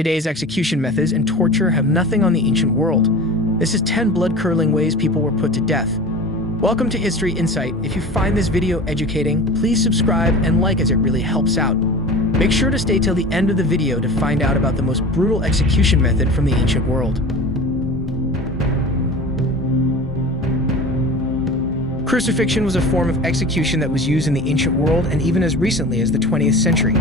Today's execution methods and torture have nothing on the ancient world. This is 10 blood-curdling ways people were put to death. Welcome to History Insight. If you find this video educating, please subscribe and like as it really helps out. Make sure to stay till the end of the video to find out about the most brutal execution method from the ancient world. Crucifixion was a form of execution that was used in the ancient world and even as recently as the 20th century.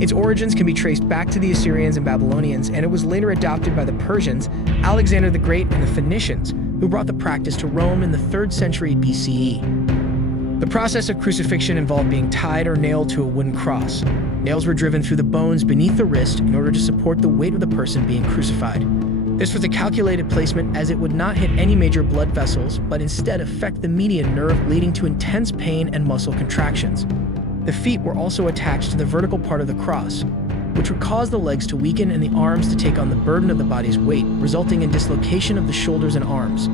Its origins can be traced back to the Assyrians and Babylonians, and it was later adopted by the Persians, Alexander the Great, and the Phoenicians, who brought the practice to Rome in the 3rd century BCE. The process of crucifixion involved being tied or nailed to a wooden cross. Nails were driven through the bones beneath the wrist in order to support the weight of the person being crucified. This was a calculated placement as it would not hit any major blood vessels, but instead affect the median nerve, leading to intense pain and muscle contractions. The feet were also attached to the vertical part of the cross, which would cause the legs to weaken and the arms to take on the burden of the body's weight, resulting in dislocation of the shoulders and arms.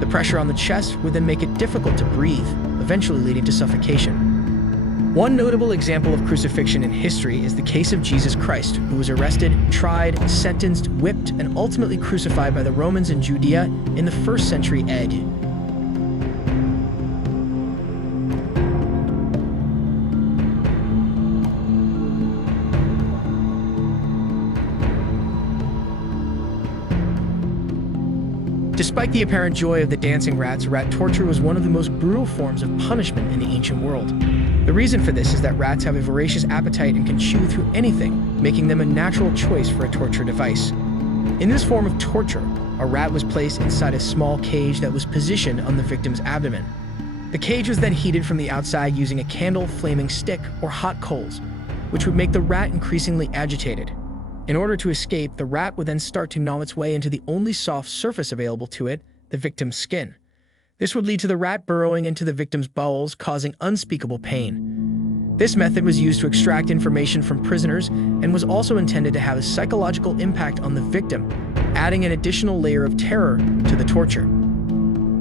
The pressure on the chest would then make it difficult to breathe, eventually leading to suffocation. One notable example of crucifixion in history is the case of Jesus Christ, who was arrested, tried, sentenced, whipped, and ultimately crucified by the Romans in Judea in the 1st century AD. Despite the apparent joy of the dancing rats, rat torture was one of the most brutal forms of punishment in the ancient world. The reason for this is that rats have a voracious appetite and can chew through anything, making them a natural choice for a torture device. In this form of torture, a rat was placed inside a small cage that was positioned on the victim's abdomen. The cage was then heated from the outside using a candle, flaming stick, or hot coals, which would make the rat increasingly agitated. In order to escape, the rat would then start to gnaw its way into the only soft surface available to it, the victim's skin. This would lead to the rat burrowing into the victim's bowels, causing unspeakable pain. This method was used to extract information from prisoners and was also intended to have a psychological impact on the victim, adding an additional layer of terror to the torture.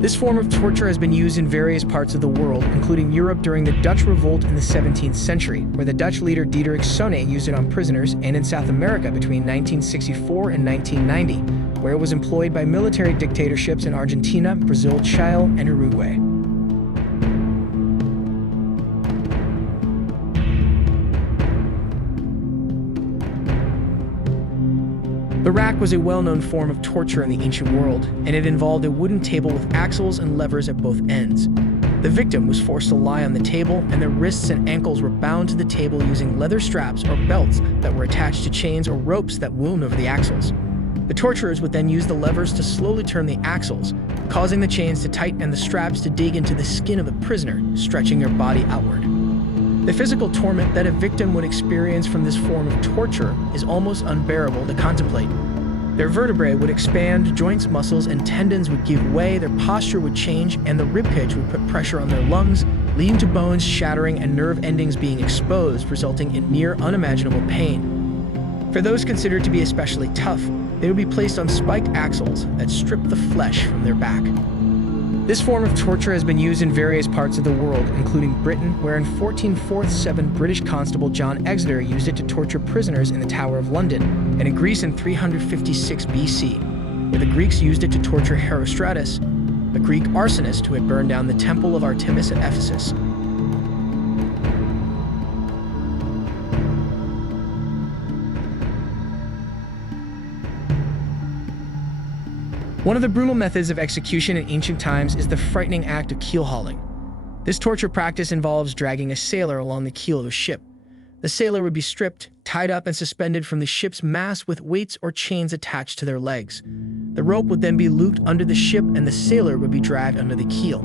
This form of torture has been used in various parts of the world, including Europe during the Dutch Revolt in the 17th century, where the Dutch leader Deter used it on prisoners, and in South America between 1964 and 1990, where it was employed by military dictatorships in Argentina, Brazil, Chile, and Uruguay. The rack was a well-known form of torture in the ancient world, and it involved a wooden table with axles and levers at both ends. The victim was forced to lie on the table, and their wrists and ankles were bound to the table using leather straps or belts that were attached to chains or ropes that wound over the axles. The torturers would then use the levers to slowly turn the axles, causing the chains to tighten and the straps to dig into the skin of the prisoner, stretching their body outward. The physical torment that a victim would experience from this form of torture is almost unbearable to contemplate. Their vertebrae would expand, joints, muscles, and tendons would give way, their posture would change, and the ribcage would put pressure on their lungs, leading to bones shattering and nerve endings being exposed, resulting in near unimaginable pain. For those considered to be especially tough, they would be placed on spiked axles that stripped the flesh from their back. This form of torture has been used in various parts of the world, including Britain, where in 1447 British Constable John Exeter used it to torture prisoners in the Tower of London, and in Greece in 356 BC, where the Greeks used it to torture Herostratus, a Greek arsonist who had burned down the temple of Artemis at Ephesus. One of the brutal methods of execution in ancient times is the frightening act of keel hauling. This torture practice involves dragging a sailor along the keel of a ship. The sailor would be stripped, tied up, and suspended from the ship's mast with weights or chains attached to their legs. The rope would then be looped under the ship and the sailor would be dragged under the keel.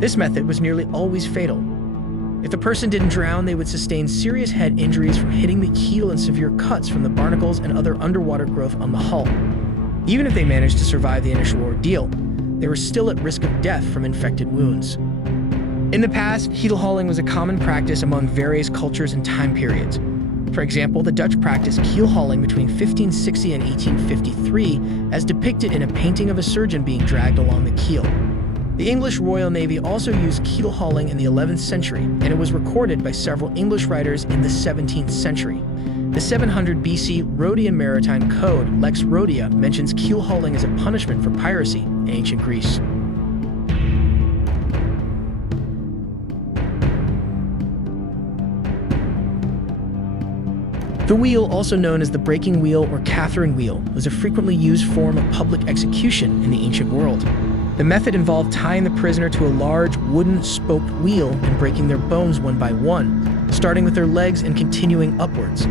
This method was nearly always fatal. If the person didn't drown, they would sustain serious head injuries from hitting the keel and severe cuts from the barnacles and other underwater growth on the hull. Even if they managed to survive the initial ordeal, they were still at risk of death from infected wounds. In the past, keel hauling was a common practice among various cultures and time periods. For example, the Dutch practiced keel hauling between 1560 and 1853, as depicted in a painting of a surgeon being dragged along the keel. The English Royal Navy also used keel hauling in the 11th century, and it was recorded by several English writers in the 17th century. The 700 BC Rhodian maritime code, Lex Rhodia, mentions keel hauling as a punishment for piracy in ancient Greece. The wheel, also known as the breaking wheel or Catherine wheel, was a frequently used form of public execution in the ancient world. The method involved tying the prisoner to a large wooden spoked wheel and breaking their bones one by one, starting with their legs and continuing upwards.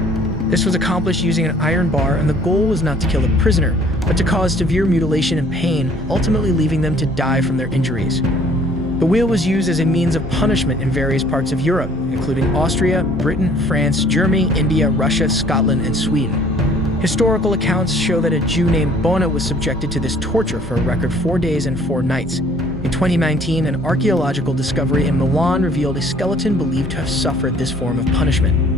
This was accomplished using an iron bar, and the goal was not to kill the prisoner, but to cause severe mutilation and pain, ultimately leaving them to die from their injuries. The wheel was used as a means of punishment in various parts of Europe, including Austria, Britain, France, Germany, India, Russia, Scotland, and Sweden. Historical accounts show that a Jew named Bona was subjected to this torture for a record 4 days and 4 nights. In 2019, an archaeological discovery in Milan revealed a skeleton believed to have suffered this form of punishment.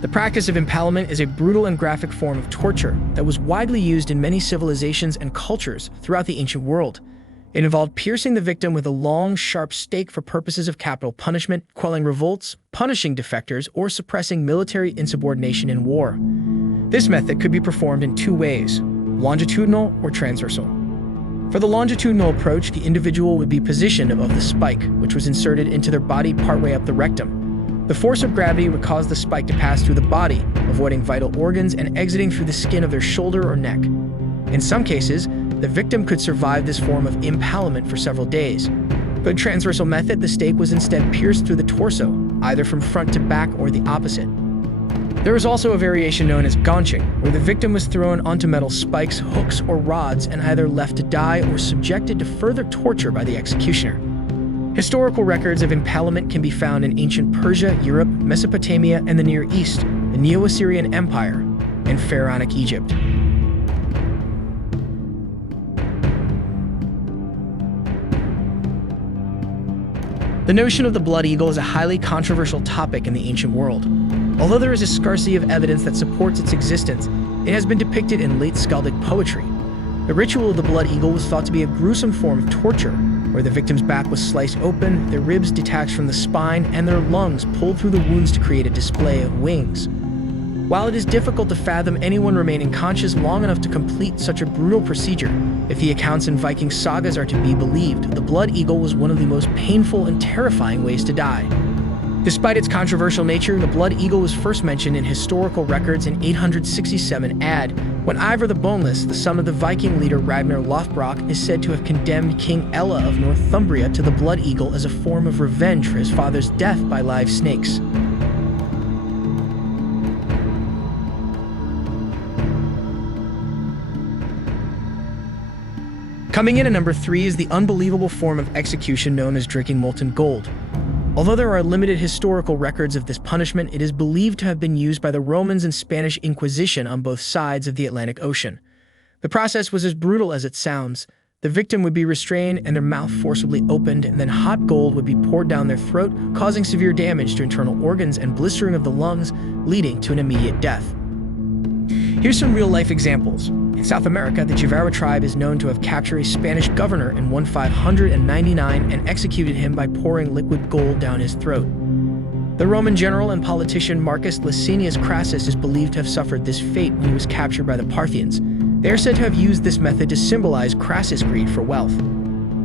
The practice of impalement is a brutal and graphic form of torture that was widely used in many civilizations and cultures throughout the ancient world. It involved piercing the victim with a long, sharp stake for purposes of capital punishment, quelling revolts, punishing defectors, or suppressing military insubordination in war. This method could be performed in 2 ways, longitudinal or transversal. For the longitudinal approach, the individual would be positioned above the spike, which was inserted into their body partway up the rectum. The force of gravity would cause the spike to pass through the body, avoiding vital organs and exiting through the skin of their shoulder or neck. In some cases, the victim could survive this form of impalement for several days. For the transversal method, the stake was instead pierced through the torso, either from front to back or the opposite. There was also a variation known as gaunching, where the victim was thrown onto metal spikes, hooks, or rods and either left to die or subjected to further torture by the executioner. Historical records of impalement can be found in ancient Persia, Europe, Mesopotamia, and the Near East, the Neo-Assyrian Empire, and Pharaonic Egypt. The notion of the blood eagle is a highly controversial topic in the ancient world. Although there is a scarcity of evidence that supports its existence, it has been depicted in late skaldic poetry. The ritual of the blood eagle was thought to be a gruesome form of torture, where the victim's back was sliced open, their ribs detached from the spine, and their lungs pulled through the wounds to create a display of wings. While it is difficult to fathom anyone remaining conscious long enough to complete such a brutal procedure, if the accounts in Viking sagas are to be believed, the blood eagle was one of the most painful and terrifying ways to die. Despite its controversial nature, the blood eagle was first mentioned in historical records in 867 AD, when Ivar the Boneless, the son of the Viking leader Ragnar Lothbrok, is said to have condemned King Ella of Northumbria to the blood eagle as a form of revenge for his father's death by live snakes. Coming in at number 3 is the unbelievable form of execution known as drinking molten gold. Although there are limited historical records of this punishment, it is believed to have been used by the Romans and Spanish Inquisition on both sides of the Atlantic Ocean. The process was as brutal as it sounds. The victim would be restrained and their mouth forcibly opened, and then hot gold would be poured down their throat, causing severe damage to internal organs and blistering of the lungs, leading to an immediate death. Here's some real-life examples. In South America, the Jivara tribe is known to have captured a Spanish governor in 1599 and executed him by pouring liquid gold down his throat. The Roman general and politician Marcus Licinius Crassus is believed to have suffered this fate when he was captured by the Parthians. They are said to have used this method to symbolize Crassus' greed for wealth.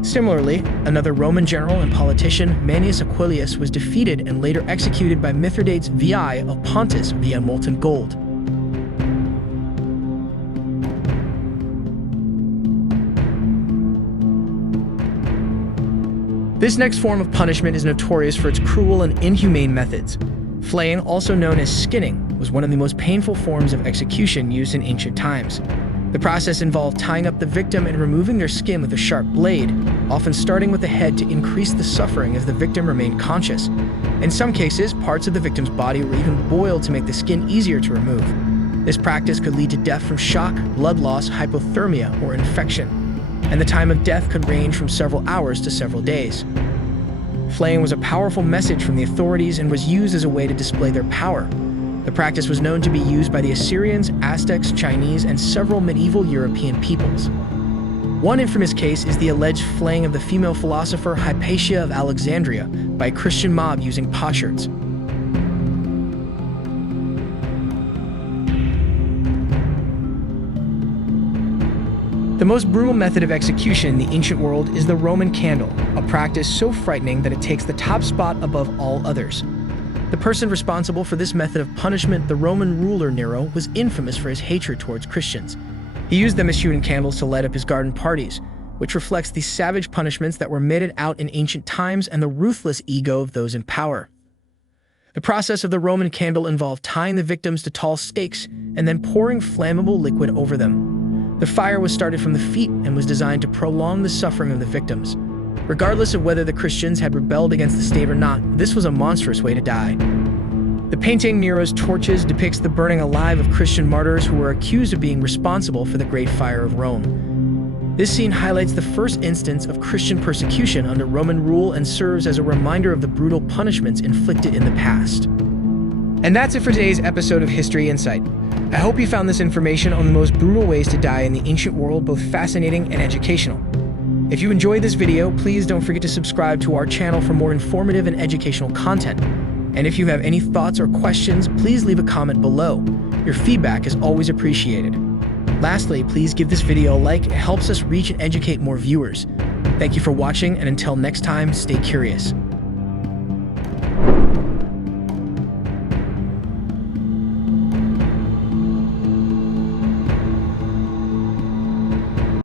Similarly, another Roman general and politician, Manius Aquilius, was defeated and later executed by Mithridates VI of Pontus via molten gold. This next form of punishment is notorious for its cruel and inhumane methods. Flain, also known as skinning, was one of the most painful forms of execution used in ancient times. The process involved tying up the victim and removing their skin with a sharp blade, often starting with the head to increase the suffering as the victim remained conscious. In some cases, parts of the victim's body were even boiled to make the skin easier to remove. This practice could lead to death from shock, blood loss, hypothermia, or infection, and the time of death could range from several hours to several days. Flain was a powerful message from the authorities and was used as a way to display their power. The practice was known to be used by the Assyrians, Aztecs, Chinese, and several medieval European peoples. One infamous case is the alleged flaying of the female philosopher Hypatia of Alexandria by a Christian mob using potsherds. The most brutal method of execution in the ancient world is the Roman candle, a practice so frightening that it takes the top spot above all others. The person responsible for this method of punishment, the Roman ruler Nero, was infamous for his hatred towards Christians. He used them as human candles to light up his garden parties, which reflects the savage punishments that were meted out in ancient times and the ruthless ego of those in power. The process of the Roman candle involved tying the victims to tall stakes and then pouring flammable liquid over them. The fire was started from the feet and was designed to prolong the suffering of the victims. Regardless of whether the Christians had rebelled against the state or not, this was a monstrous way to die. The painting Nero's Torches depicts the burning alive of Christian martyrs who were accused of being responsible for the Great Fire of Rome. This scene highlights the first instance of Christian persecution under Roman rule and serves as a reminder of the brutal punishments inflicted in the past. And that's it for today's episode of History Insight. I hope you found this information on the most brutal ways to die in the ancient world both fascinating and educational. If you enjoyed this video, please don't forget to subscribe to our channel for more informative and educational content. And if you have any thoughts or questions, please leave a comment below. Your feedback is always appreciated. Lastly, please give this video a like. It helps us reach and educate more viewers. Thank you for watching, and until next time, stay curious.